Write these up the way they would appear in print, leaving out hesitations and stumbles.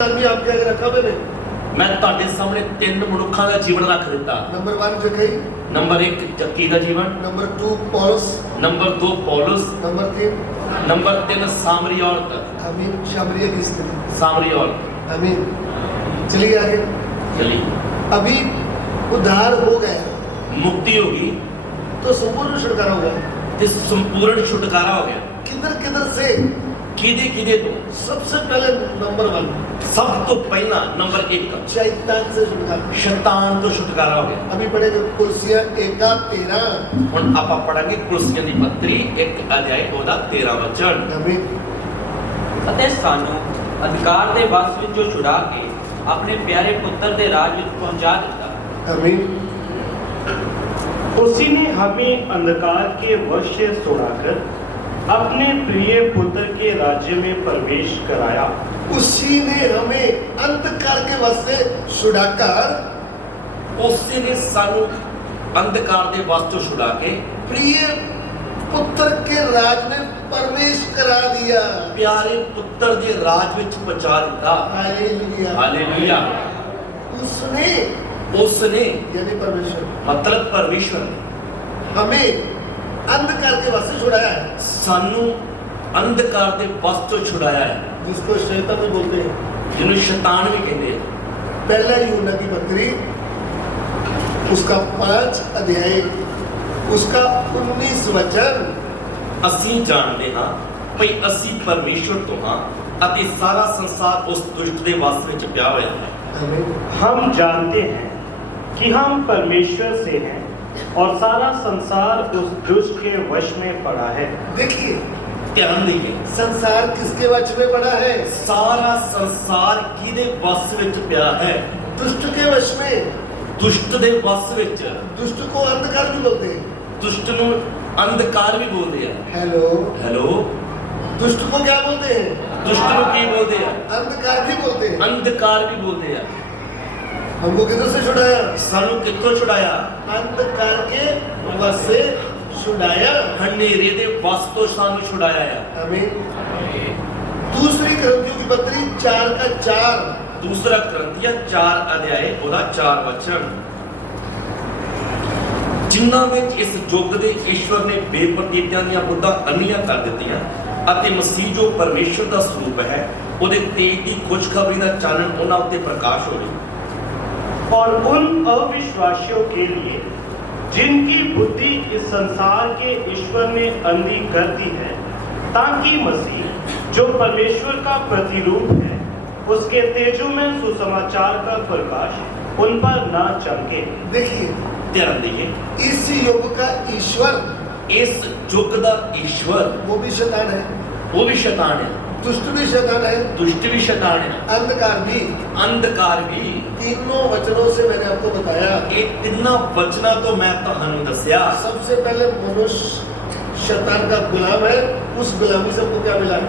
आदमी आपके आगे रखा मैंने। मैं ਤੁਹਾਡੇ ਸਾਹਮਣੇ ਤਿੰਨ ਮਨੁੱਖਾਂ ਦਾ ਜੀਵਨ ਰੱਖ ਦਿੱਤਾ। नंबर 1 जक्कई, ਨੰਬਰ 1 ਜੱਕੀ ਦਾ ਜੀਵਨ, नंबर 2 पौलुस, नंबर 2 पौलुस, नंबर 3 नंबर 3 सामरी औरत। आमीन। शामरिया की स्त्री, सामरी औरत। आमीन। चलिए आगे। चली अभी उद्धार हो गया मुक्ति होगी तो संपूर्ण छुटकारा हो गया। ते संपूर्ण छुटकारा हो गया। किधर किधर से? किदे किदे तो सबसे पहले नंबर 1 सब तो पहला नंबर 1 शैतान से छुटकारा। शैतान तो छुटकारा हो गया। अभी पढ़ेंगे कुलसिया 1:13। ਹੁਣ ਆਪਾਂ ਪੜਾਂਗੇ ਕੁਲਸੀਆਂ ਦੀ ਪੱਤਰੀ 1 ਅਧਿਆਇ ਉਹਦਾ 13 ਵਚਨ। आमीन। ਅਤੇ ਸਾਨੂੰ ਅਧਿਕਾਰ ਦੇ ਵਸ ਵਿੱਚੋਂ ਛੁਡਾ ਕੇ ਆਪਣੇ ਪਿਆਰੇ ਪੁੱਤਰ ਦੇ ਰਾਜ ਵਿੱਚ ਪਹੁੰਚਾ ਦਿੱਤਾ। आमीन। उसी ने हमें अंधकार के वश से छुड़ाकर अपने प्रिय पुत्र के राज्य में प्रवेश कराया। उसी ने हमें अंधकार के वश से छुड़ाकर ਉਸੇ ਨੇ ਸਾਨੂੰ ਅੰਧਕਾਰ ਦੇ ਵਸ ਤੋਂ ਛੁਡਾ ਕੇ प्रिय पुत्र के राज में प्रवेश करा दिया। ਪਿਆਰੇ ਪੁੱਤਰ ਦੇ ਰਾਜ ਵਿੱਚ ਪਹੁੰਚਾ ਦਿੱਤਾ। हालेलुया। ਹਾਲੇਲੂਇਆ। उसने ਉਸਨੇ यानी परमेश्वर मतलब परमेश्वर ने हमें अंधकार के वश से छुड़ाया है, ਸਾਨੂੰ ਅੰਧਕਾਰ ਦੇ ਵਸ ਤੋਂ ਛੁਡਾਇਆ ਹੈ, जिसको शैतान भी बोलते हैं। ਜਿਹਨੂੰ ਸ਼ੈਤਾਨ ਵੀ ਕਹਿੰਦੇ ਆ। पहला यूहन्ना की पत्री उसका 5 अध्याय उसका 19 वचन। ਅਸੀਂ ਜਾਣਦੇ ਹਾਂ ਭਈ ਅਸੀਂ ਪਰਮੇਸ਼ਵਰ ਤੋਂ ਹਾਂ ਅਤੇ ਸਾਰਾ ਸੰਸਾਰ ਉਸ ਦੁਸ਼ਟ ਦੇ ਵਸ ਵਿੱਚ ਪਿਆ ਹੋਇਆ ਹੈ। आमीन। हम जानते हैं कि हम परमेश्वर से हैं और सारा संसार उस दुष्ट के वश में पड़ा है। देखिए ਧਿਆਨ ਦੇਈਏ, संसार किसके वश में पड़ा है? ਸਾਰਾ ਸੰਸਾਰ ਕਿਹਦੇ ਵਸ ਵਿੱਚ ਪਿਆ ਹੈ? दुष्ट के वश में। ਦੁਸ਼ਟ ਦੇ ਵਸ ਵਿੱਚ। दुष्ट को अंधकार भी बोलते हैं। ਦੁਸ਼ਟ ਨੂੰ ਅੰਧਕਾਰ ਵੀ ਬੋਲਦੇ ਆ। हेलो। ਹੈਲੋ, दुष्ट को क्या बोलते हैं? ਦੁਸ਼ਟ ਨੂੰ ਕੀ ਬੋਲਦੇ ਆ? अंधकार भी बोलते हैं। ਅੰਧਕਾਰ ਵੀ ਬੋਲਦੇ ਆ। हमको किधर से छुड़ाया? ਸਾਨੂੰ ਕਿੱਥੋਂ ਛੁਡਾਇਆ? अंधकार के वश से छुड़ाया। ਹਨੇਰੇ ਦੇ ਵਸ ਤੋਂ ਸਾਨੂੰ ਛੁਡਾਇਆ ਆ। आमीन। दूसरी ग्रंथियों की पत्री 4:4। ਦੂਸਰਾ ਕਰੰਥੀਆਂ 4 ਅਧਿਆਏ ਉਹਦਾ 4 ਵਚਨ। ਜਿਨ੍ਹਾਂ ਵਿੱਚ ਇਸ ਯੁੱਗ ਦੇ ਈਸ਼ਵਰ ਨੇ ਬੇਪਰਦੀਤਿਆਂ ਦੀਆਂ ਬੁੱਧਾਂ ਅੰਨੀਆਂ ਕਰ ਦਿੱਤੀਆਂ ਅਤੇ ਮਸੀਹ ਜੋ ਪਰਮੇਸ਼ਵਰ ਦਾ ਸਰੂਪ ਹੈ ਉਹਦੇ ਤੇਜ ਦੀ ਖੁਸ਼ਖਬਰੀ ਦਾ ਚਾਨਣ ਉਹਨਾਂ ਉੱਤੇ ਪ੍ਰਕਾਸ਼ ਹੋਵੇ। और उन अविश्वासियों के लिए जिनकी बुद्धि इस संसार के ईश्वर ने अंधी कर दी है, ताकि मसीह जो परमेश्वर का प्रतिरूप है उसके तेजोमय सुसमाचार का प्रकाश उन पर न चमके। देखिए ਧਿਆਨ ਦੇਈਏ, इस युग का ईश्वर ਇਸ ਯੁੱਗ ਦਾ ਈਸ਼ਵਰ वो भी शैतान है, ਉਹ ਵੀ ਸ਼ੈਤਾਨ ਹੈ, दुष्ट भी शैतान है, ਦੁਸ਼ਟ ਵੀ ਸ਼ੈਤਾਨ ਹੈ, अंधकार भी। ਅੰਧਕਾਰ ਵੀ। तीनों वचनों से मैंने आपको बताया। ਇਹ ਤਿੰਨਾਂ ਵਚਨਾਂ ਤੋਂ ਮੈਂ ਤੁਹਾਨੂੰ ਦੱਸਿਆ। सबसे पहले मनुष्य शैतान का गुलाम है। उस गुलामी से हमको क्या मिला?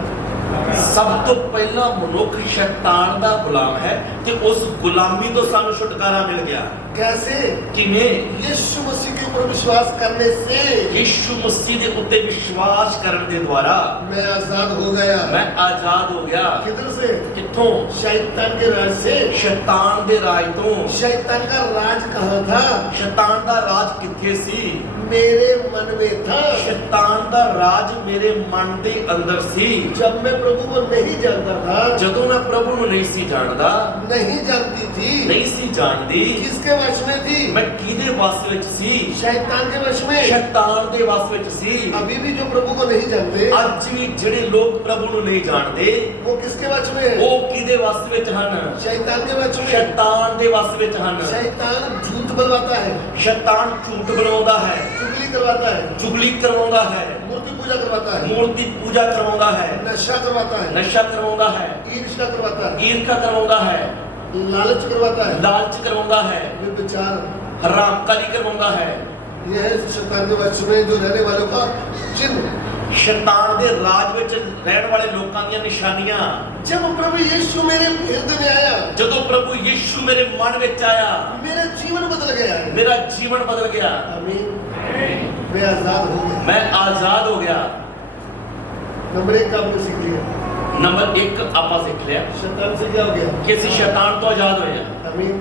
ਸਭ ਤੋਂ ਪਹਿਲਾਂ ਮਨੁੱਖ ਸ਼ੈਤਾਨ ਦਾ ਗੁਲਾਮ ਹੈ ਤੇ ਉਸ ਗੁਲਾਮੀ ਤੋਂ ਸਾਨੂੰ ਛੁਟਕਾਰਾ ਮਿਲ ਗਿਆ। कैसे? ਕਿਵੇਂ? यीशु मसीह के ऊपर विश्वास करने से ਯਿਸੂ ਮਸੀਹ ਦੇ ਉੱਤੇ ਵਿਸ਼ਵਾਸ ਕਰਨ ਦੇ ਦੁਆਰਾ मैं आजाद हो गया। ਮੈਂ ਆਜ਼ਾਦ ਹੋ ਗਿਆ। किधर से? ਕਿੱਥੋਂ? शैतान के राज से। ਸ਼ੈਤਾਨ ਦੇ ਰਾਜ ਤੋਂ। शैतान का राज कहाँ था? ਸ਼ੈਤਾਨ ਦਾ ਰਾਜ ਕਿੱਥੇ ਸੀ? मेरे मन में था। ਸ਼ੈਤਾਨ ਦਾ ਰਾਜ ਮੇਰੇ ਮਨ ਦੇ ਅੰਦਰ ਸੀ। जब मैं प्रभु को नहीं जानता था, ਜਦੋਂ ਮੈਂ ਪ੍ਰਭੂ ਨੂੰ ਨਹੀਂ ਸੀ ਜਾਣਦਾ, नहीं जानती थी, ਨਹੀਂ ਸੀ ਜਾਣਦੀ, किसके वश में थी? ਮੈਂ ਕਿਹਦੇ ਵਸ ਵਿੱਚ ਸੀ? शैतान के वश में। ਸ਼ੈਤਾਨ ਦੇ ਵਸ ਵਿੱਚ ਸੀ। अभी भी जो प्रभु को नहीं जानते ਅੱਜ ਵੀ ਜਿਹੜੇ ਲੋਕ ਪ੍ਰਭੂ ਨੂੰ ਨਹੀਂ ਜਾਣਦੇ वो किसके वश में है? ਉਹ ਕਿਹਦੇ ਵਸ ਵਿੱਚ ਹਨ? शैतान के वश में। ਸ਼ੈਤਾਨ ਦੇ ਵਸ ਵਿੱਚ ਹਨ। शैतान झूठ बनवाता है, ਸ਼ੈਤਾਨ ਝੂਠ ਬਣਾਉਂਦਾ ਹੈ, चुगली करवाता है, ਚੁਗਲੀ ਕਰਵਾਉਂਦਾ ਹੈ, मूर्ति पूजा करवाता है, ਮੂਰਤੀ ਪੂਜਾ ਕਰਵਾਉਂਦਾ ਹੈ, नशा करवाता है, ਨਸ਼ਾ ਕਰਵਾਉਂਦਾ ਹੈ, ईर्ष्या करवाता है, ਈਰਖਾ ਕਰਵਾਉਂਦਾ ਹੈ, लालच करवाता है, ਲਾਲਚ ਕਰਵਾਉਂਦਾ ਹੈ, व्यभिचार। ਹਰਾਮਕਾਰੀ ਕਰਵਾਉਂਦਾ ਹੈ। यह है शैतान के वश में जो रहने वालों का चिन्ह। ਸ਼ੈਤਾਨ ਦੇ ਰਾਜ ਵਿੱਚ ਰਹਿਣ ਵਾਲੇ ਲੋਕਾਂ ਦੀਆਂ ਨਿਸ਼ਾਨੀਆਂ। जब प्रभु यीशु मेरे हृदय में आया, ਜਦੋਂ ਪ੍ਰਭੂ ਯਿਸੂ ਮੇਰੇ ਮਨ ਵਿੱਚ ਆਇਆ, मेरा जीवन बदल गया। ਮੇਰਾ ਜੀਵਨ ਬਦਲ ਗਿਆ। आमीन। मैं आजाद हो गया। मैं आजाद हो गया। नंबर 1 आपने सीख लिया। ਨੰਬਰ 1 ਆਪਾਂ ਸਿੱਖ ਲਿਆ शैतान से क्या हो गया? ਕਿ ਅਸੀਂ ਸ਼ੈਤਾਨ ਤੋਂ ਆਜ਼ਾਦ ਹੋਏ ਹਾਂ। आमीन।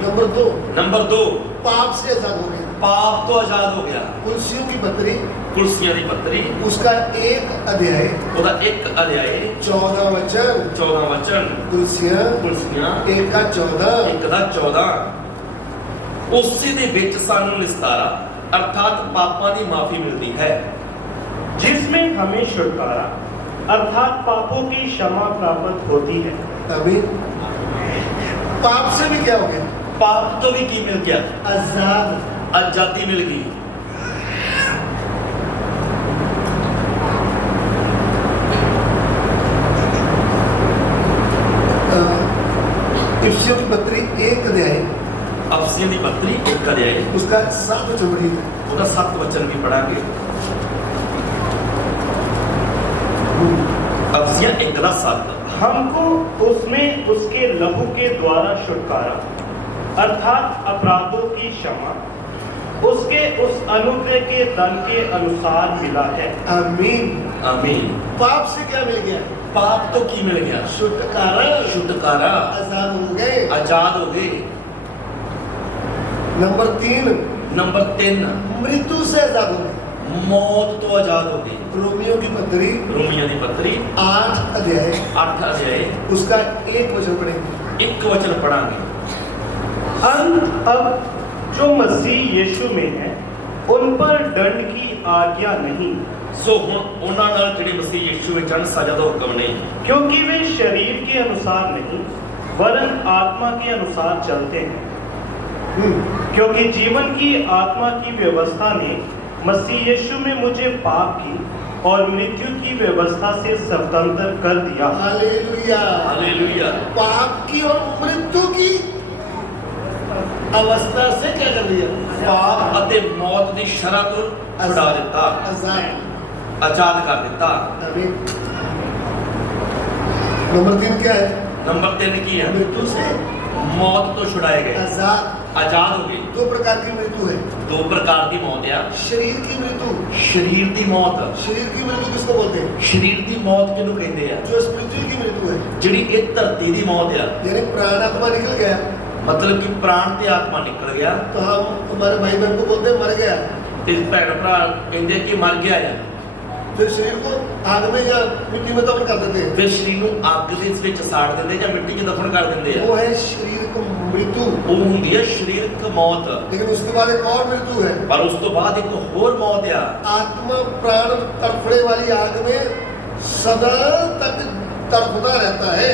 नंबर 2, ਨੰਬਰ 2 पाप से आजाद हो गए। ਪਾਪ ਤੋਂ ਆਜ਼ਾਦ ਹੋ ਗਿਆ। कुलसियों की पत्री ਕੁਰਸੀਆਂ ਦੀ ਪੱਤਰੀ उसका 1 अध्याय ਉਹਦਾ 1 ਅਧਿਆਏ 14 वचन, 14 ਵਚਨ कुलसियां ਕੁਰਸੀਆਂ 1 का 14। 1 ਦਾ 14 ਉਸੇ ਦੇ ਵਿੱਚ ਸਾਨੂੰ ਨਿਸਤਾਰਾ ਅਰਥਾਤ ਪਾਪਾਂ ਦੀ ਮਾਫੀ ਮਿਲਦੀ ਹੈ जिसमें हमें छुटकारा अर्थात पापों की क्षमा प्राप्त होती है। आमीन। पाप से भी क्या हो गया? ਪਾਪ ਤੋਂ ਵੀ ਕੀ ਮਿਲ ਗਿਆ? आजाद। ਆਜ਼ਾਦੀ ਮਿਲ ਗਈ। इफिसियों की पत्री 1 अध्याय ਅਫਸੀਆਂ ਦੀ ਪੱਤਰੀ 1 ਅਧਿਆਏ उसका 7 वचन पढ़िए। ਉਹਦਾ 7 ਵਚਨ ਵੀ ਪੜਾਂਗੇ। अफसियां 1 ਦਾ 7 हमको उसमें उसके लहू के द्वारा छुटकारा अर्थात अपराधों की क्षमा उसके उस अनुग्रह के धन के अनुसार मिला है। आमीन। आमीन। पाप से क्या मिल गया? पाप तो की मिल गया? छुटकारा। छुटकारा। आजाद हो गए। आजाद हो गए। नंबर 3, नंबर 3 मृत्यु से आजाद हो गए। मौत तो आजाद हो गई। रोमियो की पत्री रोमियो की पत्री 8 अध्याय 8 अध्याय उसका 1 वचन पढ़ेंगे। 1 वचन पढ़ांगे। अंत अब जो मसीह यीशु में है उन पर दंड की आज्ञा नहीं, सो हुण उन्हां नाल जिहड़े मसीह यीशु विच हन सजा दा हुक्म नहीं, क्योंकि वे शरीर के अनुसार नहीं वरन आत्मा के अनुसार चलते हैं। क्योंकि जीवन की आत्मा की व्यवस्था ने मसीह यीशु में मुझे पाप की और मृत्यु की व्यवस्था से स्वतंत्र कर दिया। हालेलुया। हालेलुया। पाप की और मृत्यु की अवस्था से क्या कर दिया? पाप अते मौत दी शरह तो छुड़ा दिता, आजाद। आजाद कर दिता। आमीन। नंबर 3 क्या है? नंबर 3 की है? मृत्यु से मौत तो छुड़ाए गए, आजाद। आजाद हो गए। 2 प्रकार की मृत्यु है। 2 प्रकार की मौत है। शरीर की मृत्यु। शरीर की मौत। शरीर की मृत्यु किसको बोलते हैं? शरीर की मौत किहनूं कहंदे आ? जो स्पिरिचुअल की मृत्यु है, जिहड़ी इह धरती की मौत आ, यानी प्राण आत्मा निकल गया मतलब कि प्राण ते आत्मा निकल गया तो हम हमारे भाई बहन को बोलते हैं मर गया। ते भैन भरा कहंदे कि मर गया है। फिर शरीर को आग में या मिट्टी में दफन कर देते हैं। फिर शरीर नूं अग दे विच साड़ दिंदे या मिट्टी 'च दफन कर दिंदे आ। वो है शरीर को मृत्यु। वो हुंदी है शरीरक मौत। लेकिन उसके बाद एक और मृत्यु है, पर उस तो बाद एक होर मौत आ, आत्मा प्राण तड़फने वाली आग में सदा तक तड़पता रहता है।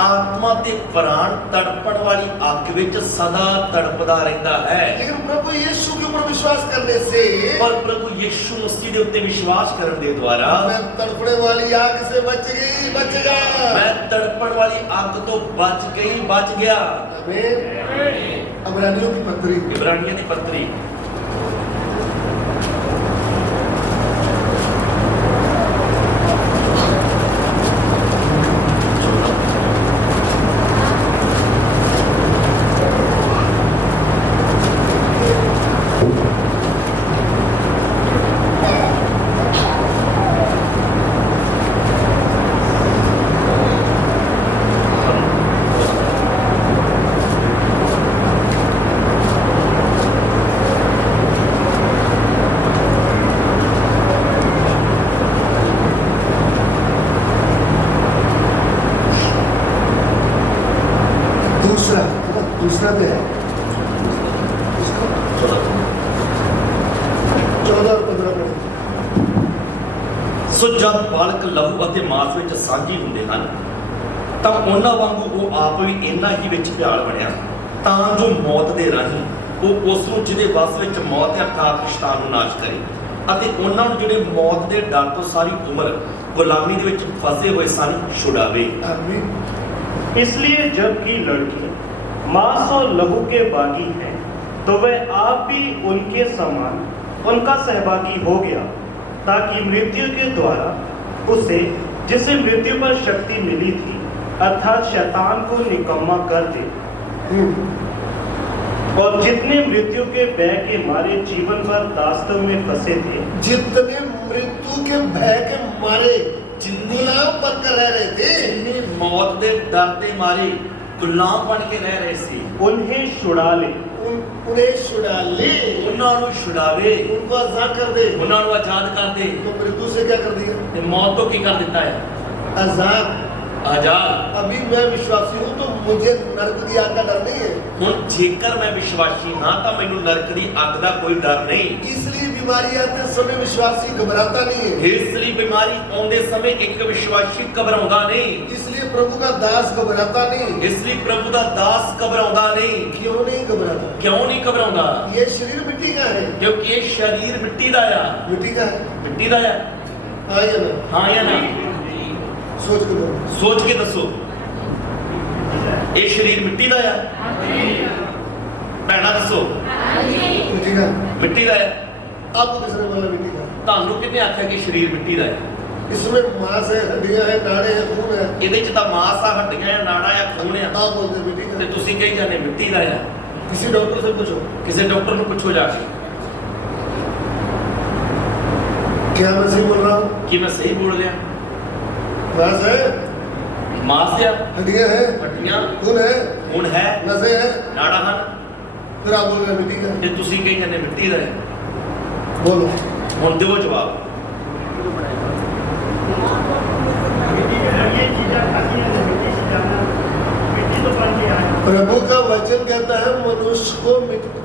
आत्मा ते प्राण तड़पण वाली अग विच सदा तड़पदा रहिंदा है। लेकिन प्रभु यीशु के ऊपर विश्वास करने से पर प्रभु यीशु मसीह दे उत्ते विश्वास करन दे द्वारा मैं तड़पने वाली आग से बच गई, बच गया। मैं तड़पण वाली अग तो बच गई, बच गया। आमीन। इब्रानियों की पत्री इब्रानियों की पत्री दूसरा पे है 14 और 15 में। ਸੋ ਜਦ ਬਾਲਕ ਲਹੂ ਅਤੇ ਮਾਸ ਵਿੱਚ ਸਾਂਝੀ ਹੁੰਦੇ ਹਨ ਤਾਂ ਉਹਨਾਂ ਵਾਂਗੂ ਉਹ ਆਪ ਵੀ ਇੰਨਾ ਹੀ ਵਿੱਚ ਭਿਆਲ ਬਣਿਆ ਤਾਂ ਜੋ ਮੌਤ ਦੇ ਰਾਹੀਂ ਉਹ ਉਸ ਨੂੰ ਜਿਹਦੇ ਵਸ ਵਿੱਚ ਮੌਤ ਹੈ ਅਰਥਾਤ ਸ਼ੈਤਾਨ ਨੂੰ ਨਾਸ਼ ਕਰੇ ਅਤੇ ਉਹਨਾਂ ਨੂੰ ਜਿਹੜੇ ਮੌਤ ਦੇ ਡਰ ਤੋਂ ਸਾਰੀ ਉਮਰ ਗੁਲਾਮੀ ਦੇ ਵਿੱਚ ਫਸੇ ਹੋਏ ਸਨ ਛੁਡਾਵੇ। आमीन। इसलिए जबकि लड़की मांस और लहू के बागी हैं तो वह आप भी उनके समान उनका सहभागी हो गया ताकि मृत्यु के द्वारा उसे जिसे मृत्यु पर शक्ति मिली थी अर्थात शैतान को निकम्मा कर दे और जितने मृत्यु के भय के मारे जीवन भर दास्तव में फंसे थे जितने मृत्यु के भय के मारे जिन्नी गुलाम बनकर रह रहे थे, जिन्नी मौत दे डर दे मारे गुलाम बन के रह रहे सी, उन्हें छुड़ा ले। उन्हें छुड़ा ले, उन्हां नूं छुड़ावे, उनको आजाद कर दे। उन्हां नूं आजाद कर दे। तो मृत्यु से क्या कर दिया? ते मौत तो की कर दिता है? आजाद। आजाद। अभी मैं विश्वासी हूँ तो मुझे नरक की आग का डर नहीं है। हुण जेकर मैं विश्वासी हां तां मैनूं नरक दी अग दा कोई डर नहीं। इसलिए बीमारी आते समय विश्वासी घबराता नहीं है। इसलिए बीमारी आउंदे समय एक विश्वासी घबराउंदा नहीं। इसलिए प्रभु का दास घबराता नहीं। इसलिए प्रभु दा दास घबराउंदा नहीं। क्यों नहीं घबराता? क्यों नहीं घबराउंदा? ये शरीर मिट्टी का है। क्योंकि ये शरीर मिट्टी दा आ। मिट्टी का है। मिट्टी दा आ। हाँ या ना? हाँ या ना? सोच के बोलो। सोच के दसो। ये शरीर मिट्टी दा आ। भैणा दसो। मिट्टी का। मिट्टी दा आ। आपको किसने बोला मिट्टी का? ਤੁਹਾਨੂੰ ਕਿਹਨੇ ਆਖਿਆ ਕਿ ਸਰੀਰ ਮਿੱਟੀ ਦਾ ਹੈ? इसमें मांस है, हड्डियां है, नाड़े है, खून है। ਇਹਦੇ ਚ ਤਾਂ ਮਾਸ ਆ, ਹੱਡੀਆਂ ਆ, ਨਾੜਾ ਆ, ਖੂਨ ਆ, आप बोलते मिट्टी ਤੇ का। ਤੁਸੀਂ ਕਹੀ ਜਾਂਦੇ ਮਿੱਟੀ ਦਾ ਆ। किसी डॉक्टर से पूछो। ਕਿਸੇ ਡਾਕਟਰ ਨੂੰ ਪੁੱਛੋ ਜਾ ਕੇ क्या मैं सही बोल रहा हूँ? ਕਿ ਮੈਂ ਸਹੀ ਬੋਲ ਰਿਹਾ? मांस है, ਮਾਸ ਆ, हड्डियां है, ਹੱਡੀਆਂ, खून है, ਖੂਨ ਹੈ, नसें है। ਨਾੜਾ ਹਨ, फिर आप बोल रहे हैं मिट्टी का। ਤੇ ਤੁਸੀਂ ਕਹੀ ਜਾਂਦੇ ਮਿੱਟੀ ਦਾ ਹੈ। बोलो। ਹੁਣ ਦਿਓ ਜਵਾਬ। प्रभु का वचन कहता है मनुष्य को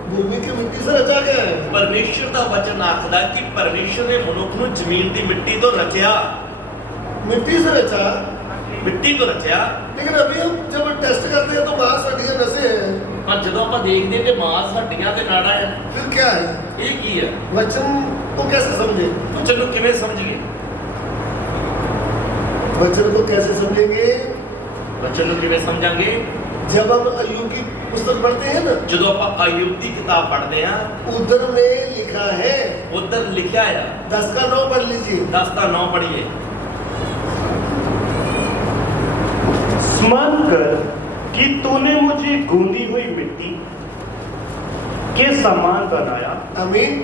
भूमि की मिट्टी से रचा गया है। ਪਰਮੇਸ਼ਰ ਦਾ ਵਚਨ ਆਖਦਾ ਕਿ ਪਰਮੇਸ਼ਰ ਨੇ ਮਨੁੱਖ ਨੂੰ ਜ਼ਮੀਨ ਦੀ ਮਿੱਟੀ ਤੋਂ ਰਚਿਆ। मिट्टी से रचा। ਮਿੱਟੀ ਤੋਂ ਰਚਿਆ। लेकिन अभी हम जब टेस्ट करते हैं तो मांस हड्डियां नसें हैं। ਪਰ ਜਦੋਂ ਆਪਾਂ ਦੇਖਦੇ ਤੇ ਮਾਸ, ਹੱਡੀਆਂ ਤੇ ਨਾੜਾ ਹੈ। फिर क्या है? ਇਹ ਕੀ ਹੈ? वचन को कैसे समझे? ਵਚਨ ਨੂੰ ਕਿਵੇਂ ਸਮਝੀਏ? वचन को कैसे समझेंगे? ਵਚਨ ਨੂੰ ਕਿਵੇਂ ਸਮਝਾਂਗੇ? जब हम अय्यूब की पुस्तक पढ़ते हैं ना, ਜਦੋਂ ਆਪਾਂ ਅਯੂਬ ਦੀ ਕਿਤਾਬ ਪੜ੍ਹਦੇ ਆ, उधर में लिखा है, ਉਧਰ ਲਿਖਿਆ ਆ। 10 का 9 पढ़ लीजिए। 10 ਦਾ 9 ਪੜ੍ਹੀਏ। स्मरण कर कि तूने मुझे गूंदी हुई मिट्टी के समान बनाया। आमीन।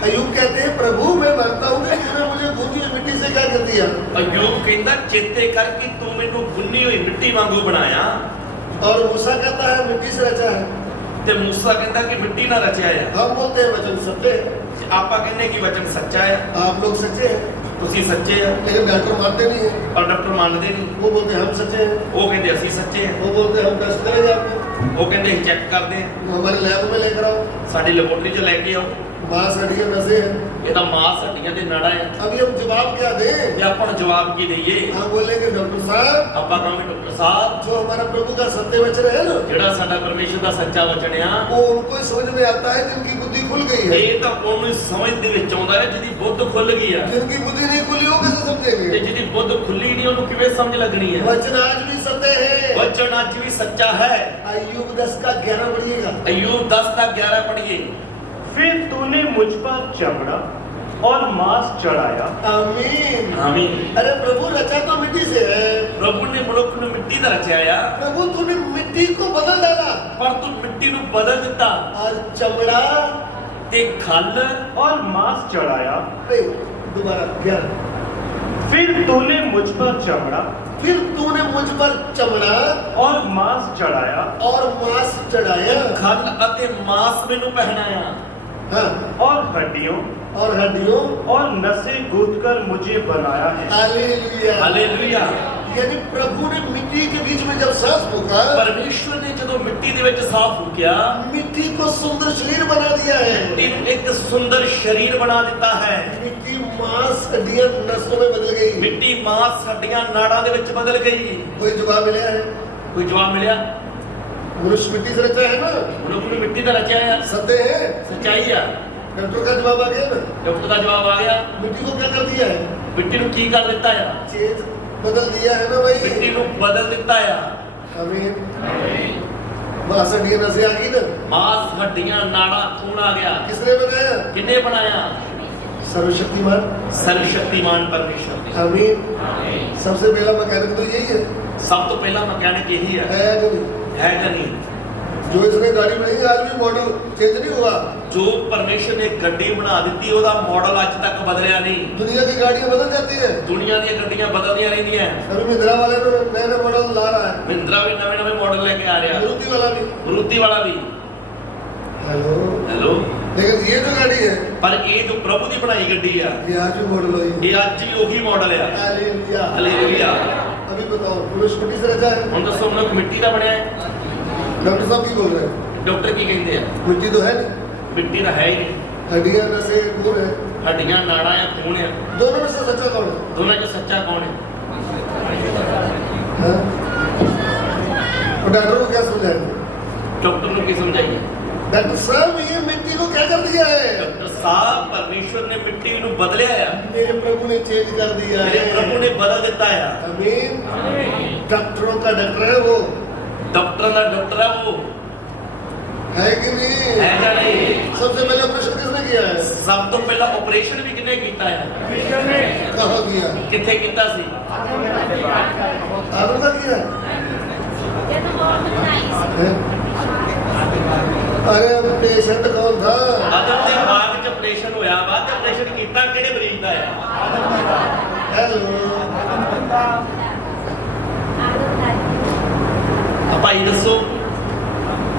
अय्यूब कहते हैं प्रभु मैं मानता हूँ कि तूने मुझे गूंदी हुई मिट्टी से क्या कर दिया। ਅਯੂਬ ਕਹਿੰਦਾ ਚੇਤੇ ਕਰ ਕਿ ਤੂੰ ਮੈਨੂੰ ਗੁੰਨੀ ਹੋਈ ਮਿੱਟੀ ਵਾਂਗੂ ਬਣਾਇਆ। और मूसा कहता है मिट्टी से रचा है। ਤੇ ਮੂਸਾ ਕਹਿੰਦਾ ਕਿ ਮਿੱਟੀ ਨਾਲ ਰਚਿਆ ਆ। हम बोलते हैं वचन सत्य है। ਆਪਾਂ ਕਹਿੰਦੇ ਕਿ ਵਚਨ ਸੱਚਾ ਹੈ। आप लोग सच्चे हैं, ਤੁਸੀਂ ਸੱਚੇ ਆ, लेकिन डॉक्टर मानते नहीं है। ਪਰ ਡਾਕਟਰ ਮੰਨਦੇ ਨਹੀਂ। वो बोलते हैं हम सच्चे हैं। ਉਹ ਕਹਿੰਦੇ ਅਸੀਂ ਸੱਚੇ ਆ। वो बोलते हैं हम टेस्ट करेंगे आपको। ਉਹ ਕਹਿੰਦੇ ਅਸੀਂ ਚੈੱਕ ਕਰਦੇ ਆ। हमारे लैब में लेकर आओ। ਸਾਡੀ ਲੈਬੋਰਟਰੀ 'ਚ ਲੈ ਕੇ ਆਓ। मांस हड्डियां नसें हैं। ਇਹ ਤਾਂ ਮਾਸ, ਹੱਡੀਆਂ ਤੇ ਨਾੜਾ ਹੈ। अभी हम जवाब क्या दें? ਤੇ ਆਪਾਂ ਨੂੰ ਜਵਾਬ ਕੀ ਦਈਏ? हम बोलेंगे डॉक्टर साहब ਆਪਾਂ ਕਹਾਂਗੇ ਡਾਕਟਰ ਸਾਹਿਬ, जो हमारा प्रभु का सत्य वचन है ना, ਜਿਹੜਾ ਸਾਡਾ ਪਰਮੇਸ਼ਰ ਦਾ ਸੱਚਾ ਵਚਨ ਆ, वो उनको ही समझ में आता है जिनकी बुद्धि खुल गई है। ਇਹ ਤਾਂ ਉਹਨੂੰ ਸਮਝ ਦੇ ਵਿੱਚ ਆਉਂਦਾ ਹੈ ਜਿਹਦੀ ਬੁੱਧ ਖੁੱਲ गई ਆ। जिनकी बुद्धि नहीं खुली वो कैसे ਤੇ समझेंगे? ਜਿਹਦੀ ਬੁੱਧ ਖੁੱਲੀ ਨਹੀਂ ਉਹਨੂੰ ਕਿਵੇਂ ਸਮਝ ਲੱਗਣੀ ਹੈ? वचन आज भी सत्य है। ਵਚਨ ਅੱਜ ਵੀ ਸੱਚਾ ਹੈ। अय्यूब 10 का 11 पढ़िएगा। ਅਯੂਬ 10 ਦਾ 11 ਪੜ੍ਹੀਏ। फिर तूने मुझ पर चमड़ा और मांस चढ़ाया। आमीन। ਆਮੀਨ। अरे प्रभु रचा तो मिट्टी से है। ਪ੍ਰਭੂ ਨੇ ਮਨੁੱਖ ਨੂੰ ਮਿੱਟੀ ਦਾ ਰਚਿਆ ਆ, प्रभु तूने मिट्टी को बदल डाला। ਪਰ ਤੂੰ ਮਿੱਟੀ ਨੂੰ ਬਦਲ ਦਿੱਤਾ आज चमड़ा ਤੇ ਖੱਲ और मांस चढ़ाया। पे दोबारा 11। फिर तूने मुझ पर चमड़ा फिर तूने मुझ पर चमड़ा और मांस चढ़ाया। और मांस चढ़ाया। ਖੱਲ ਅਤੇ ਮਾंस ਮੈਨੂੰ ਪਹਿਨਾਇਆ। हाँ, और हड्डियों और हड्डियों। और नसें गूंथकर मुझे बनाया है। हालेलुया। ਹਾਲੇਲੂਇਆ। यानी प्रभु ने मिट्टी के बीच में जब सांस फूका, ਪਰਮੇਸ਼ਵਰ ਨੇ ਜਦੋਂ ਮਿੱਟੀ ਦੇ ਵਿੱਚ ਸਾਹ ਫੂਕਿਆ, मिट्टी को सुंदर शरीर बना दिया है। ਮਿੱਟੀ ਨੂੰ ਇੱਕ ਸੁੰਦਰ ਸਰੀਰ ਬਣਾ ਦਿੱਤਾ ਹੈ। मिट्टी मांस हड्डियां नसों में बदल गई। ਮਿੱਟੀ ਮਾंस, ਹੱਡੀਆਂ, ਨਾੜਾਂ ਦੇ ਵਿੱਚ ਬਦਲ गई। कोई जवाब मिला है? ਕੋਈ ਜਵਾਬ ਮਿਲਿਆ? मनुष्य मिट्टी से रचा है ना, ਮਨੁੱਖ ਨੂੰ ਮਿੱਟੀ ਦਾ ਰਚਿਆ ਆ, सत्य है। ਸੱਚਾਈ ਆ। डॉक्टर का जवाब आ गया ना। ਡਾਕਟਰ ਦਾ ਜਵਾਬ ਆ ਗਿਆ। मिट्टी को क्या कर दिया है? ਮਿੱਟੀ ਨੂੰ ਕੀ ਕਰ ਦਿੱਤਾ ਆ? चेत बदल दिया है ना भाई। ਮਿੱਟੀ ਨੂੰ ਬਦਲ ਦਿੱਤਾ ਆ। आमीन। मांस हड्डियां नसें आ गई ना। ਮਾंਸ, ਹੱਡੀਆਂ, ਨਾੜਾਂ, ਖੂਨ ਆ ਗਿਆ। किसने बनाया? ਕਿਹਨੇ ਬਣਾਇਆ? सर्वशक्तिमान ਸਰਵਸ਼ਕਤੀਮਾਨ ਪਰਮੇਸ਼ਵਰ ਨੇ। आमीन। सबसे पहला मैकेनिक तो यही है। ਸਭ ਤੋਂ ਪਹਿਲਾ ਮਕੈਨਿਕ ਇਹੀ ਹੈ। है कि नहीं? ਹੈ ਕਿ ਨਹੀਂ? जो इसने गाड़ी बनाई आज भी मॉडल चेंज नहीं हुआ। ਜੋ ਪਰਮੇਸ਼ਰ ਨੇ ਗੱਡੀ ਬਣਾ ਦਿੱਤੀ ਉਹਦਾ ਮਾਡਲ ਅੱਜ ਤੱਕ ਬਦਲਿਆ ਨਹੀਂ। दुनिया की गाड़ियां बदल जाती है। ਦੁਨੀਆ ਦੀਆਂ ਗੱਡੀਆਂ ਬਦਲਦੀਆਂ ਰਹਿੰਦੀਆਂ। अभी महिंद्रा वाले तो नए नए मॉडल ला रहा है। ਮਹਿੰਦਰਾ ਵੀ ਨਵੇਂ ਨਵੇਂ ਮਾਡਲ ਲੈ ਕੇ ਆ ਰਿਹਾ। मारुति वाला भी। ਮਰੂਤੀ ਵਾਲਾ ਵੀ। हेलो। ਹੈਲੋ। लेकिन ये जो गाड़ी है ਪਰ ਇਹ ਜੋ ਪ੍ਰਭੂ ਦੀ ਬਣਾਈ ਗੱਡੀ ਆ ये आज भी मॉडल हुई। ਇਹ ਅੱਜ ਹੀ ਉਹੀ ਮਾਡਲ ਆ। हालेलुया। ਹਾਲੇਲੂਇਆ। अभी बताओ पुरुष मिट्टी से रचा है। ਹੁਣ ਦੱਸੋ ਮਨੁੱਖ ਮਿੱਟੀ ਦਾ ਬਣਿਆ ਹੈ। डॉक्टर साहब की बोल रहे हैं ਡਾਕਟਰ ਕੀ ਕਹਿੰਦੇ ਆ? मिट्टी तो है नहीं, ਮਿੱਟੀ ਤਾਂ ਹੈ ਹੀ ਨਹੀਂ। हड्डियां नसें खून है। ਹੱਡੀਆਂ ਨਾੜਾਂ ਆ ਖੂਨ ਆ। दोनों में से सच्चा कौन है? ਦੋਨਾਂ 'ਚ ਸੱਚਾ ਕੌਣ ਹੈ? हाँ? और डॉक्टर को क्या समझाएंगे? ਡਾਕਟਰ ਨੂੰ ਕੀ ਸਮਝਾਈਏ? डॉक्टर साहब ये मिट्टी को क्या कर दिया है? ਡਾਕਟਰ ਸਾਹਿਬ ਪਰਮੇਸ਼ਵਰ ਨੇ ਮਿੱਟੀ ਨੂੰ ਬਦਲਿਆ ਆ। मेरे प्रभु ने चेंज कर दिया ਮੇਰੇ है। ਪ੍ਰਭੂ ਨੇ ਬਦਲ ਦਿੱਤਾ ਆ। आमीन। डॉक्टरों का डॉक्टर है वो, ਡਾਕਟਰਾਂ ਦਾ ਡਾਕਟਰ ਆ ਉਹ है कि नहीं? ਹੈ ਜਾਂ ਨਹੀਂ? सबसे पहले ऑपरेशन किसने किया है? ਸਭ ਤੋਂ ਪਹਿਲਾਂ ਆਪਰੇਸ਼ਨ ਵੀ ਕਿਹਨੇ ਕੀਤਾ ਆ? कहाँ किया? ਕਿੱਥੇ ਕੀਤਾ ਸੀ? आदम का किया है? अरे पेशेंट कौन था? ਆਦਮ ਦੇ ਬਾਗ 'ਚ ਆਪਰੇਸ਼ਨ ਹੋਇਆ ਵਾ ਤੇ ਆਪਰੇਸ਼ਨ ਕੀਤਾ ਕਿਹੜੇ ਮਰੀਜ਼ ਦਾ ਆ? हेलो। ਆ ਭਾਈ ਦੱਸੋ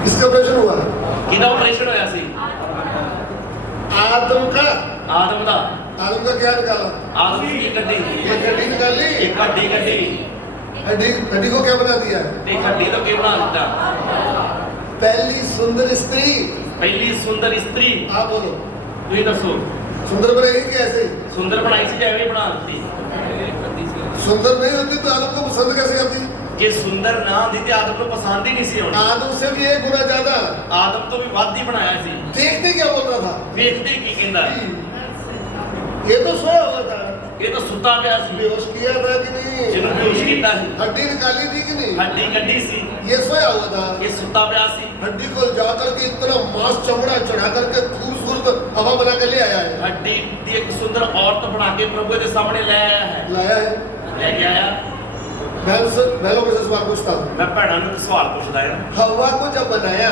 किसका ऑपरेशन हुआ? ਕਿਹਦਾ ਆਪਰੇਸ਼ਨ ਹੋਇਆ ਸੀ? आदम का। ਆਦਮ ਦਾ। आदम का क्या निकाला? ਆਦਮ ਦੀ ਗੱਡੀ ये हड्डी निकाली। ਇੱਕ ਹੱਡੀ ਗੱਡੀ हड्डी को क्या बना दिया? ਤੇ ਹੱਡੀ ਤੋਂ ਕੀ ਬਣਾ ਦਿੱਤਾ? पहली सुंदर स्त्री। ਪਹਿਲੀ ਸੁੰਦਰ ਇਸਤਰੀ। आप बोलो ਤੁਸੀਂ ਦੱਸੋ सुंदर बनेगी कैसे? ਸੁੰਦਰ ਬਣਾਈ ਸੀ ਜਾਂ ਐਵੇਂ ਬਣਾ ਦਿੱਤੀ? सुंदर नहीं होती तो आदम को पसंद कैसे आती? ਜੇ ਸੁੰਦਰ ਨਾ ਹੁੰਦੀ ਤੇ ਆਦਮ ਨੂੰ ਪਸੰਦ ਹੀ ਨਹੀਂ ਸੀ ਆਉਣੀ। आदम से भी एक गुना ज्यादा। ਆਦਮ ਤੋਂ ਵੀ ਵੱਧ ਹੀ ਬਣਾਇਆ ਸੀ। देखते क्या बोल रहा था? ਵੇਖਦੇ ਕੀ ਕਹਿੰਦਾ? ये तो सोया हुआ था। ਇਹ ਤਾਂ ਸੁੱਤਾ ਪਿਆ ਸੀ। बेहोश किया था कि नहीं? ਜਿਹਨੂੰ ਬੇਹੋਸ਼ ਕੀਤਾ ਸੀ। हड्डी निकाली थी कि नहीं? ਹੱਡੀ ਕੱਢੀ ਸੀ। ये सोया हुआ था। ਇਹ ਸੁੱਤਾ ਪਿਆ ਸੀ। हड्डी को जाकर के इतना मांस चमड़ा चढ़ा करके खूबसूरत हवा बना कर ले आया है। ਹੱਡੀ ਦੀ ਇੱਕ ਸੁੰਦਰ ਔਰਤ ਬਣਾ ਕੇ ਪ੍ਰਭੂ ਦੇ ਸਾਹਮਣੇ ਲੈ ਆਇਆ ਹੈ। लाया है। ਲੈ ਕੇ आया। बैलों में से सवाल पूछता हूँ। ਮੈਂ ਭੈਣਾਂ ਨੂੰ ਇੱਕ ਸਵਾਲ ਪੁੱਛਦਾ ਹਾਂ। हवा को जब बनाया,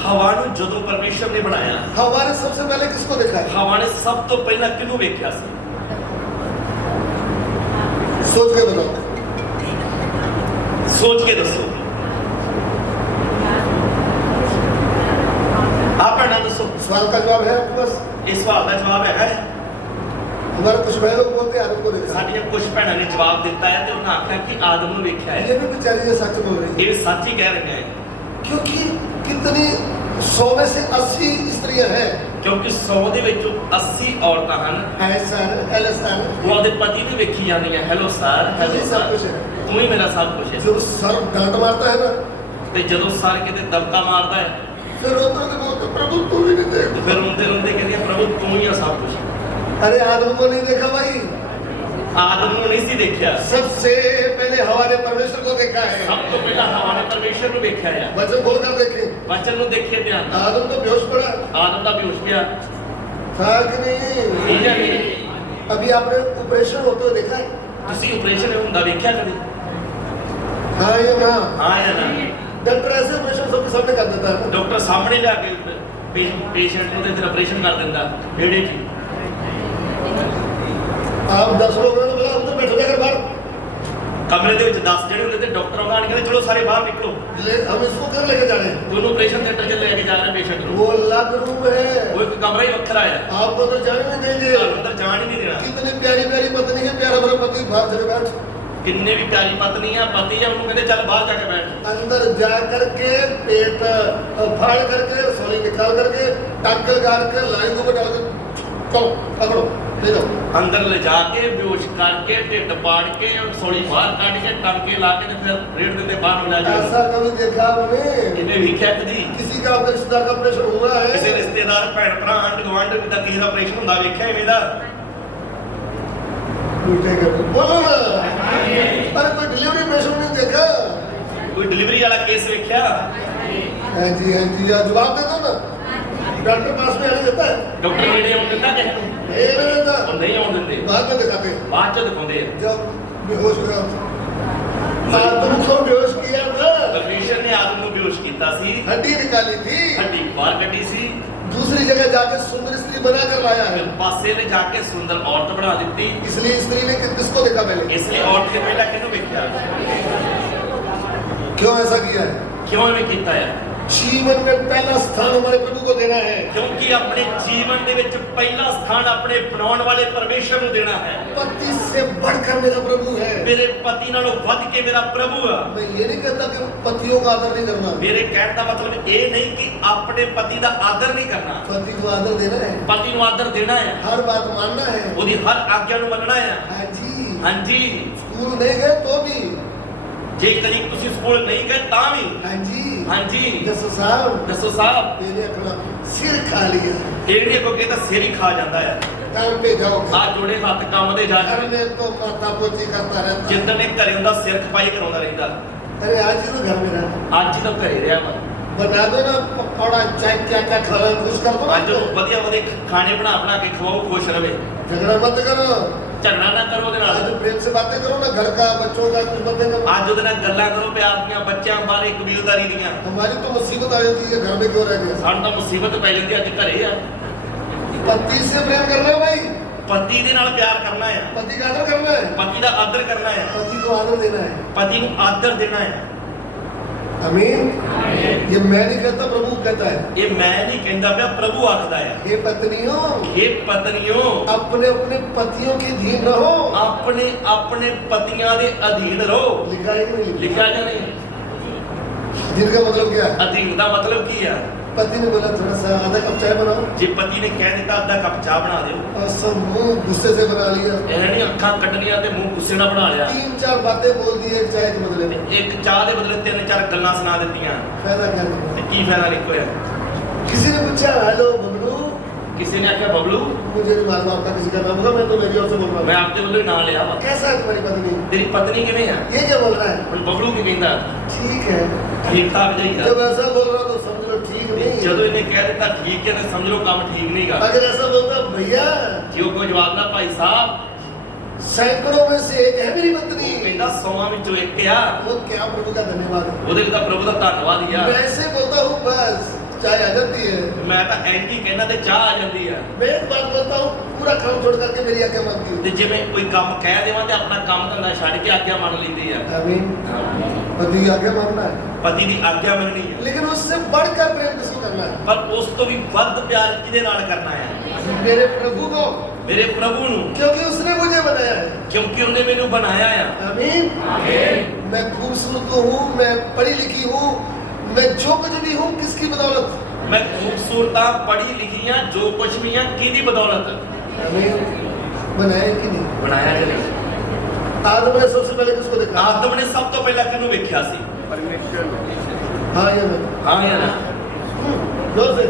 ਹਵਾ ਨੂੰ ਜਦੋਂ ਪਰਮੇਸ਼ਰ ਨੇ ਬਣਾਇਆ, हवा ने सबसे पहले किसको देखा है? ਹਵਾ ਨੇ ਸਭ ਤੋਂ ਪਹਿਲਾਂ ਕਿਹਨੂੰ ਵੇਖਿਆ ਸੀ? सोच के बताओ। ਸੋਚ ਕੇ ਦੱਸੋ। ਆਪ ਭੈਣਾਂ ਦੱਸੋ। सवाल का जवाब है आपके पास? ਇਸ ਸਵਾਲ ਦਾ ਜਵਾਬ ਹੈਗਾ ਹੈ। हमारे कुछ बहन लोग बोलते हैं आदम को देखा। ਸਾਡੀਆਂ ਕੁਝ ਭੈਣਾਂ ਨੇ ਜਵਾਬ ਦਿੱਤਾ ਹੈ ਤੇ ਉਹਨਾਂ ਆਖਿਆ ਕਿ ਆਦਮ ਨੂੰ ਵੇਖਿਆ ਹੈ। ये भी बेचारी ये सच बोल रही है। ਇਹ ਸੱਚ ਹੀ ਕਹਿ ਰਹੀਆਂ ਹੈ। क्योंकि कितनी 100 में से 80 स्त्रियां हैं। ਕਿਉਂਕਿ 100 ਦੇ ਵਿੱਚੋਂ 80 ਔਰਤਾਂ ਹਨ है सर, हेलो सर। ਉਹ ਆਪਦੇ ਪਤੀ ਨੂੰ ਵੇਖੀ ਜਾਂਦੀਆਂ। ਹੈਲੋ ਸਰ, ਹੈਲੋ यही सब ਸਰ, कुछ है। ਤੂੰ ਹੀ ਮੇਰਾ ਸਭ ਕੁਝ ਹੈ। जब सर डांट मारता है ना, ਤੇ ਜਦੋਂ ਸਰ ਕਿਤੇ ਦਬਕਾ ਮਾਰਦਾ ਹੈ फिर रोते रोते बोलते प्रभु तू भी नहीं ਤੇ देख। ਫਿਰ ਰੋਂਦੇ ਰੋਂਦੇ ਕਹਿੰਦੀਆਂ ਪ੍ਰਭੂ ਤੂੰ ਹੀ ਆ ਸਭ ਕੁਝ। अरे आदम को नहीं देखा भाई। ਆਦਮ ਨੂੰ ਨਹੀਂ ਸੀ ਦੇਖਿਆ। सबसे पहले हवा ने परमेश्वर को देखा है। ਸਭ ਤੋਂ ਪਹਿਲਾਂ ਹਵਾ ਨੇ ਪਰਮੇਸ਼ਰ ਨੂੰ ਵੇਖਿਆ ਆ। वचन खोल कर देखे। ਵਚਨ ਨੂੰ ਦੇਖੇ ਧਿਆਨ ਨਾਲ। आदम तो बेहोश पड़ा ਆਦਮ ਦਾ ਬੇਹੋਸ਼ ਗਿਆ। था कि नहीं? ਠੀਕ ਹੈ ਜੀ। अभी आपने ऑपरेशन होते हुए देखा है? ਤੁਸੀਂ ਆਪਰੇਸ਼ਨ ਹੁੰਦਾ ਵੇਖਿਆ ਕਦੇ? हाँ या ना? ਹਾਂ ਜਾਂ ਨਾ? डॉक्टर ऐसे ऑपरेशन सबके सामने कर देता है। ਡਾਕਟਰ ਸਾਹਮਣੇ ਲਿਆ ਕੇ ਪੇਸ਼ੈਂਟ ਨੂੰ ਤੇ ਫਿਰ ਆਪਰੇਸ਼ਨ ਕਰ ਦਿੰਦਾ ਵਿਹੜੇ 'ਚ ਹੀ। आप 10 लोग हैं तो बोला हम तो बैठो जाकर बाहर। ਕਮਰੇ ਦੇ ਵਿੱਚ 10 ਜਿਹੜੇ ਹੁੰਦੇ ਤੇ ਡਾਕਟਰ ਆਉਣ ਕਹਿੰਦੇ ਚਲੋ ਸਾਰੇ ਬਾਹਰ ਨਿਕਲੋ। हम इसको कर लेके जा रहे हैं। ਦੋਨੋਂ ਆਪਰੇਸ਼ਨ ਥੀਏਟਰ 'ਚ ਲੈ ਕੇ ਜਾ ਰਹੇ ਪੇਸ਼ੈਂਟ ਨੂੰ। वो अलग रूम है। ਉਹ ਇੱਕ ਕਮਰਾ ਹੀ ਵੱਖਰਾ ਹੈ। आपको तो जाने नहीं देंगे। ਘਰ ਅੰਦਰ ਜਾਣ ਹੀ ਨਹੀਂ ਦੇਣਾ। कितनी प्यारी प्यारी पत्नी है, प्यारा मेरा पति बाहर चले बैठ। ਕਿੰਨੇ ਵੀ ਪਿਆਰੀ ਪਤਨੀ ਆ ਪਤੀ ਆ ਉਹਨੂੰ ਕਹਿੰਦੇ ਚੱਲ ਬਾਹਰ ਜਾ ਕੇ ਬੈਠ। अंदर जा करके पेट फाड़ करके रसोई निकाल करके टांकल गाड़ के लाइन को डाल के चलो पकड़ो ले जाओ। ਅੰਦਰ ਲਿਜਾ ਕੇ ਬੇਹੋਸ਼ ਕਰਕੇ ਢਿੱਡ ਪਾੜ ਕੇ ਸੋਲੀ ਬਾਹਰ ਕੱਢ ਕੇ ਟੰਕੇ ਲਾ ਕੇ ਤੇ ਫਿਰ ਰੇੜ ਦਿੰਦੇ ਬਾਹਰ ਨੂੰ ਲੈ ਜਾ। ऐसा कभी देखा आपने? ਕਿਤੇ ਵੇਖਿਆ ਕਦੀ? किसी का आपके रिश्तेदार का ऑपरेशन हुआ ਕਿਸੇ है? ਰਿਸ਼ਤੇਦਾਰ ਭੈਣ ਭਰਾ ਆਂਢ ਗੁਆਂਢ ਦਾ ਕਿਸੇ ਦਾ ਆਪਰੇਸ਼ਨ ਹੁੰਦਾ ਵੇਖਿਆ ਐਵੇਂ ਦਾ? बोलो ना। अरे कोई डिलीवरी पेशेंट नहीं देखा? ਕੋਈ ਡਿਲੀਵਰੀ ਵਾਲਾ ਕੇਸ ਵੇਖਿਆ? हाँ जी यार जवाब दे दो ना। डॉक्टर पास में आने देता है? ਡਾਕਟਰ ਨੇੜੇ ਆਉਣ ਦਿੰਦਾ ਕਿਸੇ ਨੂੰ? नहीं देता। ਉਹ ਨਹੀਂ ਆਉਣ ਦਿੰਦੇ। बाद में दिखाते हैं। ਬਾਅਦ ਚ ਦਿਖਾਉਂਦੇ ਆ। जब बेहोश हुआ आदम को बेहोश किया था। ਪਰਮੇਸ਼ਰ ਨੇ ਆਦਮ ਨੂੰ ਬੇਹੋਸ਼ ਕੀਤਾ। ਕੀਤਾ ਸੀ, हड्डी निकाली थी, ਹੱਡੀ ਬਾਹਰ ਕੱਢੀ ਸੀ, दूसरी जगह जाके सुंदर स्त्री बना कर लाया है। ਫਿਰ ਪਾਸੇ ਨੇ ਜਾ ਕੇ ਸੁੰਦਰ ਔਰਤ बना ਦਿੱਤੀ। इसलिए स्त्री ने किसको देखा पहले? ਇਸ ਲਈ ਔਰਤ ਨੇ ਪਹਿਲਾਂ ਕਿਹਨੂੰ ਵੇਖਿਆ? क्यों ऐसा किया है? ਕਿਉਂ ਐਵੇਂ ਕੀਤਾ ਹੈ? जीवन में पहला स्थान हमारे प्रभु को देना है। ਕਿਉਂਕਿ ਆਪਣੇ ਜੀਵਨ ਦੇ ਵਿੱਚ ਪਹਿਲਾ ਸਥਾਨ ਆਪਣੇ ਬਣਾਉਣ ਵਾਲੇ ਪਰਮੇਸ਼ਰ ਨੂੰ ਦੇਣਾ ਹੈ। पति से बढ़कर मेरा प्रभु है। ਮੇਰੇ ਪਤੀ ਨਾਲੋਂ ਵੱਧ ਕੇ ਮੇਰਾ ਪ੍ਰਭੂ ਆ। मैं ये नहीं कहता कि पतियों का आदर नहीं करना, ਮੇਰੇ ਕਹਿਣ ਦਾ ਮਤਲਬ ਇਹ ਨਹੀਂ ਕਿ ਆਪਣੇ ਪਤੀ ਦਾ ਆਦਰ ਨਹੀਂ ਕਰਨਾ। पति को आदर देना है, ਪਤੀ ਨੂੰ ਆਦਰ ਦੇਣਾ ਹੈ, हर बात मानना है। ਉਹਦੀ ਹਰ ਆਗਿਆ ਨੂੰ ਮੰਨਣਾ ਹੈ। हाँ जी, ਹਾਂਜੀ, स्कूल नहीं गए तो भी, ਜੇ ਕਦੀ ਤੁਸੀਂ ਸਕੂਲ ਨਹੀਂ ਗਏ ਤਾਂ ਵੀ। हाँ जी, ਹਾਂਜੀ, जसो साहब ਦੱਸੋ ਸਾਹਿਬ, मैंने अपना सिर खा लिया, ਇਹ ਨਹੀਂ ਕੋ ਕਹਿੰਦਾ ਸਿਰ ਹੀ ਖਾ ਜਾਂਦਾ ਹੈ। काम पे जाओगे, ਆ ਜੋੜੇ ਹੱਥ ਕੰਮ ਦੇ ਜਾ घर ਕੇ में तो माथा पोची करता रहता। ਜਿੰਦਨ ਨੇ ਘਰੇ ਹੁੰਦਾ ਸਿਰ ਖਪਾਈ ਕਰਾਉਂਦਾ ਰਹਿੰਦਾ। अरे आज ही तो घर में रहता, ਅੱਜ ਹੀ ਤਾਂ ਘਰੇ ਰਿਹਾ ਵਾ। बना दो ना पकौड़ा चाय, क्या क्या खाना है, कुछ कर दो ਅੱਜ ना। ਉਹਨੂੰ ਵਧੀਆ ਵਧੀਆ ਖਾਣੇ ਬਣਾ ਕੇ ਖਵਾਓ, ਖੁਸ਼ ਰਵੇ। झगड़ा मत करो, ਝਗੜਾ ਨਾ ਕਰੋ ਉਹਦੇ आज ਨਾਲ। प्रेम से बातें करो ना, घर का बच्चों का कुछ बातें करो। ਅੱਜ ਉਹਦੇ ਨਾਲ ਗੱਲਾਂ ਕਰੋ ਪਿਆਰ ਦੀਆਂ, ਬੱਚਿਆਂ ਬਾਰੇ ਕਬੀਲਦਾਰੀ ਦੀਆਂ। हमारी तो मुसीबत आ जाती है, घर में क्यों रह गए? ਸਾਨੂੰ ਤਾਂ ਮੁਸੀਬਤ ਪੈ ਜਾਂਦੀ ਅੱਜ ਘਰੇ ਆ। पति से प्रेम करना है भाई, ਪਤੀ ਦੇ ਨਾਲ ਪਿਆਰ ਕਰਨਾ ਹੈ, पति का आदर करना है, ਪਤੀ ਦਾ ਆਦਰ ਕਰਨਾ ਹੈ, पति को आदर देना है। ਪਤੀ ਨੂੰ ਆਦਰ ਦੇਣਾ ਹੈ। आमीन। ये मैं नहीं कहता, प्रभु कहता है। ਇਹ ਮੈਂ ਨਹੀਂ ਕਹਿੰਦਾ ਪਿਆ, ਪ੍ਰਭੂ ਆਖਦਾ ਹੈ। हे पत्नियों, ਇਹ ਪਤਨੀਓ, अपने अपने पतियों के अधीन रहो। ਆਪਣੇ ਆਪਣੇ ਪਤੀਆਂ ਦੇ ਅਧੀਨ ਰਹੋ। लिखा है कि नहीं लिखा? ਲਿਖਿਆ ਜਾਂ ਨਹੀਂ? जिनका मतलब क्या है? ਅਧੀਨ ਦਾ ਮਤਲਬ ਕੀ ਹੈ? पति ने बोला थोड़ा सा आधा कप चाय बनाओ, ਜੇ ਪਤੀ ਨੇ ਕਹਿ ਦਿੱਤਾ ਅੱਧਾ ਕੱਪ ਚਾਹ ਬਣਾ ਦਿਓ, और सब मुंह गुस्से से बना लिया, ਇਹਨਾਂ ਨੇ ਅੱਖਾਂ ਕੱਢਣੀਆਂ ਤੇ ਮੂੰਹ ਗੁੱਸੇ ਨਾਲ ਬਣਾ लिया। 3-4 बातें बोल दी एक चाय के बदले में, ਇੱਕ ਚਾਹ ਦੇ ਬਦਲੇ 3-4 ਗੱਲਾਂ ਸੁਣਾ ਦਿੱਤੀਆਂ फायदा क्या निकला? ਤੇ ਕੀ ਫਾਇਦਾ ਨਿਕਲਿਆ? किसी ने पूछा, हेलो बबलू, ਕਿਸੇ ਨੇ ਆਖਿਆ ਬਬਲੂ, मुझे नहीं मालूम आपका किसी का नाम होगा, मैं तो मेरी ओर से बोल रहा ਮੈਂ हूँ। ਆਪਦੇ ਵੱਲੋਂ ਨਾਂ ਲਿਆ ਵਾ। कैसा है तुम्हारी पत्नी? ਤੇਰੀ ਪਤਨੀ ਕਿਵੇਂ ਆ? ये क्या बोल रहा है? ਹੁਣ ਬਬਲੂ ਕੀ ਕਹਿੰਦਾ? ठीक है। ਠੀਕ ਠਾਕ ਜਾਈਦਾ। जब ऐसा बोल रहा तो समझ लो ठीक नहीं ਜਦੋਂ है। ਇਹਨੇ ਕਹਿ ਦਿੱਤਾ ਠੀਕ ਹੈ ਤੇ ਸਮਝ ਲਓ ਕੰਮ ਠੀਕ ਨਹੀਂਗਾ। अगर ऐसा बोलता भैया, ਜੇ ਉਹ ਕੋਈ ਜਵਾਬ ਨਾ ਭਾਈ ਸਾਹਿਬ, सैकड़ों में से एक है मेरी पत्नी, ਉਹ ਕਹਿੰਦਾ 100 ਵਿੱਚੋਂ ਇੱਕ ਆ। वो क्या प्रभु का धन्यवाद है। ਉਹਦੇ ਲਈ ਤਾਂ ਪ੍ਰਭੂ ਦਾ ਧੰਨਵਾਦ ਹੀ ਆ। मैं ऐसे बोलता हूँ बस चाय आ जाती है। ਮੈਂ ਤਾਂ ਐਂਟੀ ਕਹਿਣਾ ਤੇ ਚਾਹ ਆ ਜਾਂਦੀ ਆ। मैं एक बात बोलता हूँ, पूरा काम छोड़ करके मेरी आज्ञा मानती ਤੇ है। ਜਿਵੇਂ ਕੋਈ ਕੰਮ ਕਹਿ ਦੇਵਾਂ ਤੇ ਆਪਣਾ ਕੰਮ ਧੰਦਾ ਛੱਡ ਕੇ ਆਗਿਆ ਮੰਨ ਲੈਂਦੀ ਆ। आमीन। पति की आज्ञा मानना है, ਪਤੀ ਦੀ ਆਗਿਆ ਮੰਨਣੀ ਹੈ। लेकिन उससे बढ़कर प्रेम किसको करना है? ਪਰ ਉਸ ਤੋਂ ਵੀ ਵੱਧ ਪਿਆਰ ਕਿਹਦੇ ਨਾਲ ਕਰਨਾ ਹੈ? मेरे प्रभु को, ਮੇਰੇ ਪ੍ਰਭੂ ਨੂੰ, क्योंकि उसने मुझे बनाया है। ਕਿਉਂਕਿ ਉਹਨੇ ਮੈਨੂੰ ਬਣਾਇਆ ਆ। आमीन। मैं खूबसूरत हूँ, मैं पढ़ी लिखी हूँ, मैं जो कुछ भी हूँ किसकी बदौलत? ਮੈਂ ਖੂਬਸੂਰਤਾਂ ਪੜ੍ਹੀ ਲਿਖੀ ਆ, ਜੋ ਕੁਛ ਵੀ ਆ ਕਿਹਦੀ ਬਦੌਲਤ? आमीन। बनाया कि नहीं? ਬਣਾਇਆ ਕਿ ਨਹੀਂ? आदम ने सबसे पहले किसको देखा? ਆਦਮ ਨੇ ਸਭ ਤੋਂ ਪਹਿਲਾਂ ਕਿਹਨੂੰ ਵੇਖਿਆ ਸੀ? हाँ या नहीं? ਹਾਂ ਜਾਂ ਨਾ? जोर से।